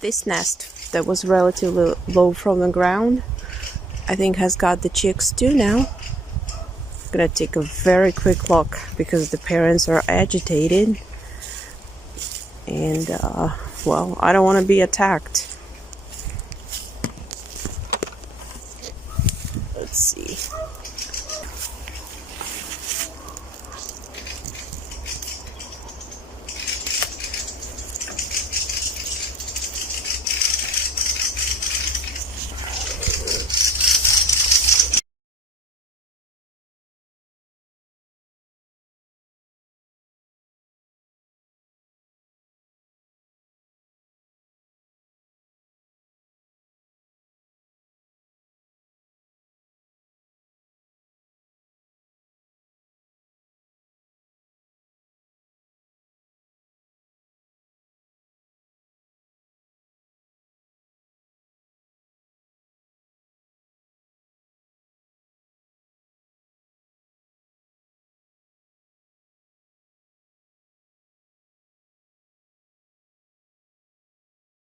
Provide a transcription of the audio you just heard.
This nest that was relatively low from the ground, I think has got the chicks too now. I'm gonna take a very quick look because the parents are agitated. And, well, I don't want to be attacked.